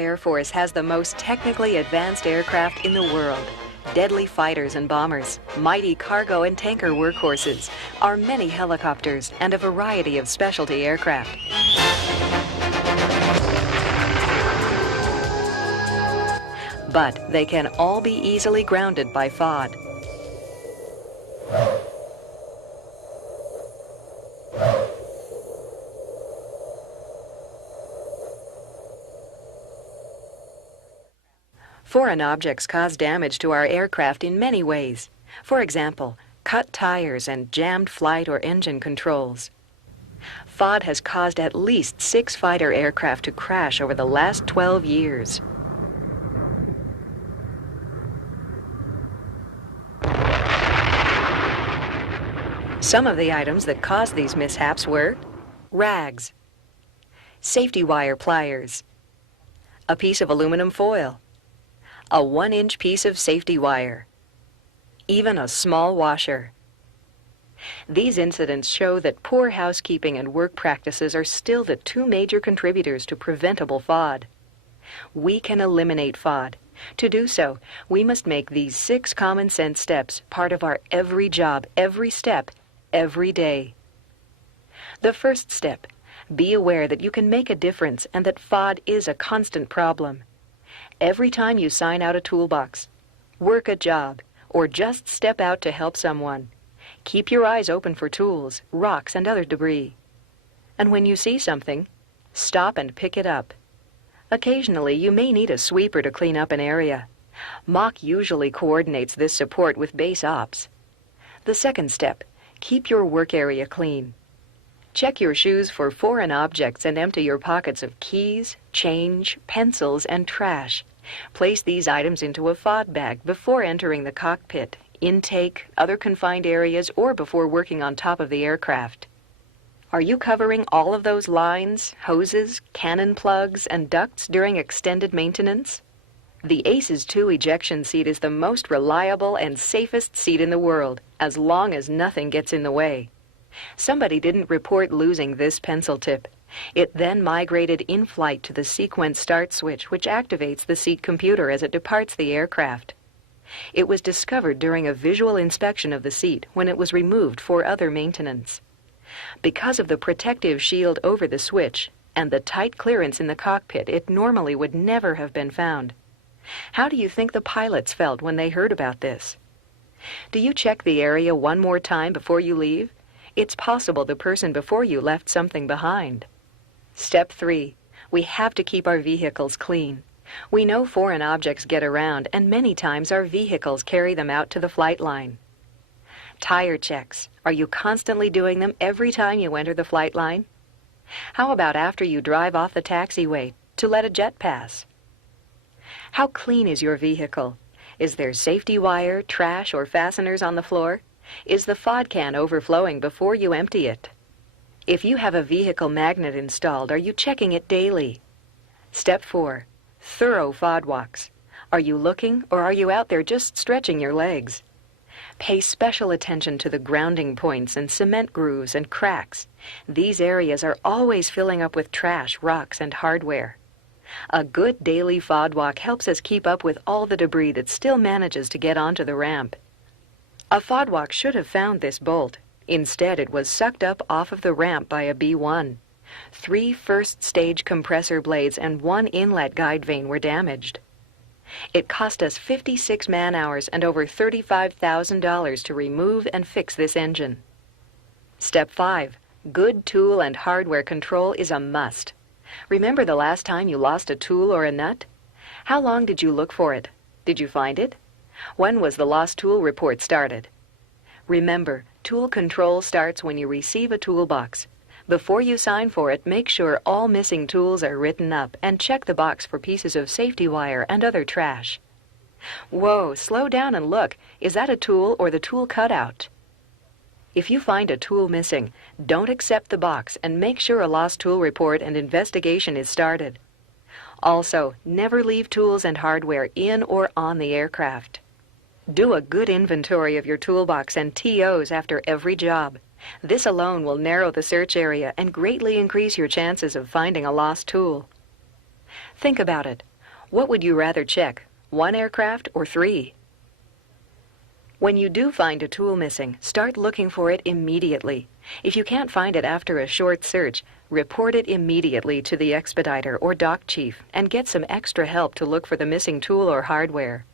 Air Force has the most technically advanced aircraft in the world. Deadly fighters and bombers, mighty cargo and tanker workhorses, our many helicopters, and a variety of specialty aircraft. But they can all be easily grounded by Fod. Foreign objects cause damage to our aircraft in many ways. For example, cut tires and jammed flight or engine controls. Fod has caused at least 6 fighter aircraft to crash over the last 12 years. Some of the items that caused these mishaps were rags, safety wire pliers, a piece of aluminum foil, a 1-inch piece of safety wire, even a small washer. These incidents show that poor housekeeping and work practices are still the 2 major contributors to preventable Fod. We can eliminate Fod. To do so, we must make these 6 common sense steps part of our every job, every step, every day. The first step, be aware that you can make a difference and that Fod is a constant problem. Every time you sign out a toolbox, work a job, or just step out to help someone, keep your eyes open for tools, rocks, and other debris. And when you see something, stop and pick it up. Occasionally, you may need a sweeper to clean up an area. Mock usually coordinates this support with base ops. The second step, keep your work area clean. Check your shoes for foreign objects and empty your pockets of keys, change, pencils, and trash. Place these items into a Fod bag before entering the cockpit, intake, other confined areas, or before working on top of the aircraft. Are you covering all of those lines, hoses, cannon plugs, and ducts during extended maintenance? The ACES II ejection seat is the most reliable and safest seat in the world, as long as nothing gets in the way. Somebody didn't report losing this pencil tip. It then migrated in flight to the sequence start switch, which activates the seat computer as it departs the aircraft. It was discovered during a visual inspection of the seat when it was removed for other maintenance. Because of the protective shield over the switch and the tight clearance in the cockpit, it normally would never have been found. How do you think the pilots felt when they heard about this? Do you check the area one more time before you leave? It's possible the person before you left something behind. Step 3. We have to keep our vehicles clean. We know foreign objects get around, and many times our vehicles carry them out to the flight line. Tire checks. Are you constantly doing them every time you enter the flight line? How about after you drive off the taxiway to let a jet pass? How clean is your vehicle? Is there safety wire, trash, or fasteners on the floor? Is the Fod can overflowing before you empty it? If you have a vehicle magnet installed, are you checking it daily? Step 4. Thorough Fod walks. Are you looking, or are you out there just stretching your legs? Pay special attention to the grounding points and cement grooves and cracks. These areas are always filling up with trash, rocks, and hardware. A good daily Fod walk helps us keep up with all the debris that still manages to get onto the ramp. A Fod walk should have found this bolt. Instead, it was sucked up off of the ramp by a B-1. 3 first-stage compressor blades and 1 inlet guide vane were damaged. It cost us 56 man-hours and over $35,000 to remove and fix this engine. Step 5. Good tool and hardware control is a must. Remember the last time you lost a tool or a nut? How long did you look for it? Did you find it? When was the lost tool report started? Remember, tool control starts when you receive a toolbox. Before you sign for it, make sure all missing tools are written up and check the box for pieces of safety wire and other trash. Whoa, slow down and look. Is that a tool or the tool cutout? If you find a tool missing, don't accept the box and make sure a lost tool report and investigation is started. Also, never leave tools and hardware in or on the aircraft. Do a good inventory of your toolbox and TOs after every job. This alone will narrow the search area and greatly increase your chances of finding a lost tool. Think about it. What would you rather check, 1 aircraft or 3? When you do find a tool missing, start looking for it immediately. If you can't find it after a short search, report it immediately to the expediter or dock chief and get some extra help to look for the missing tool or hardware.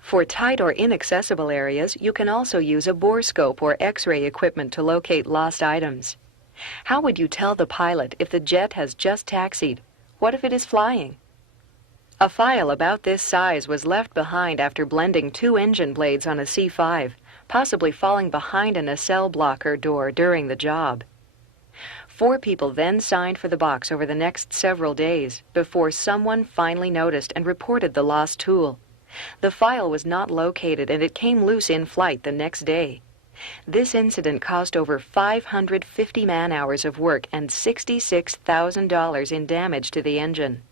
For tight or inaccessible areas, you can also use a borescope or X-ray equipment to locate lost items. How would you tell the pilot if the jet has just taxied? What if it is flying? A file about this size was left behind after blending 2 engine blades on a C-5, possibly falling behind a nacelle blocker door during the job. 4 people then signed for the box over the next several days before someone finally noticed and reported the lost tool. The file was not located and it came loose in flight the next day. This incident cost over 550 man-hours of work and $66,000 in damage to the engine.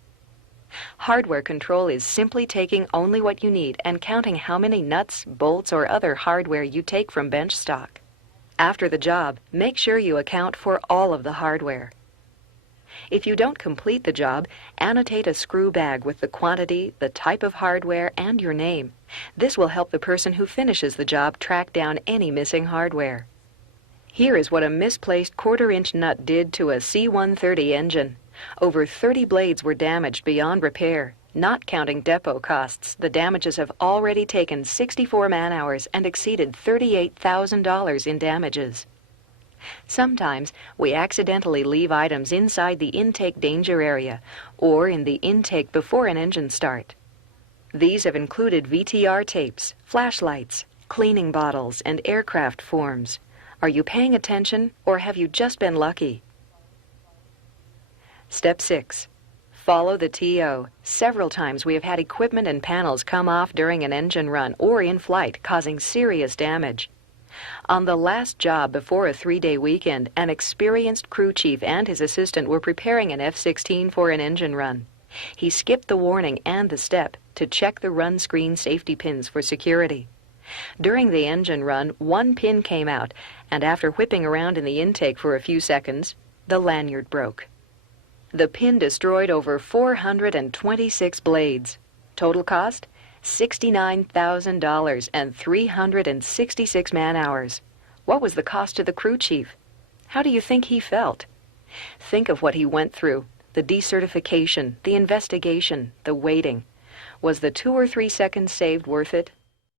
Hardware control is simply taking only what you need and counting how many nuts, bolts, or other hardware you take from bench stock. After the job, make sure you account for all of the hardware. If you don't complete the job, annotate a screw bag with the quantity, the type of hardware, and your name. This will help the person who finishes the job track down any missing hardware. Here is what a misplaced 1/4-inch nut did to a C-130 engine. Over 30 blades were damaged beyond repair. Not counting depot costs, the damages have already taken 64 man-hours and exceeded $38,000 in damages. Sometimes we accidentally leave items inside the intake danger area or in the intake before an engine start. These have included VTR tapes, flashlights, cleaning bottles, and aircraft forms. Are you paying attention or have you just been lucky? Step 6. Follow the TO. Several times we have had equipment and panels come off during an engine run or in flight, causing serious damage. On the last job before a 3-day weekend, an experienced crew chief and his assistant were preparing an F-16 for an engine run. He skipped the warning and the step to check the run screen safety pins for security. During the engine run, 1 pin came out, and after whipping around in the intake for a few seconds, the lanyard broke. The pin destroyed over 426 blades. Total cost? $69,000 and 366 man-hours. What was the cost to the crew chief? How do you think he felt? Think of what he went through, the decertification, the investigation, the waiting. Was the 2 or 3 seconds saved worth it?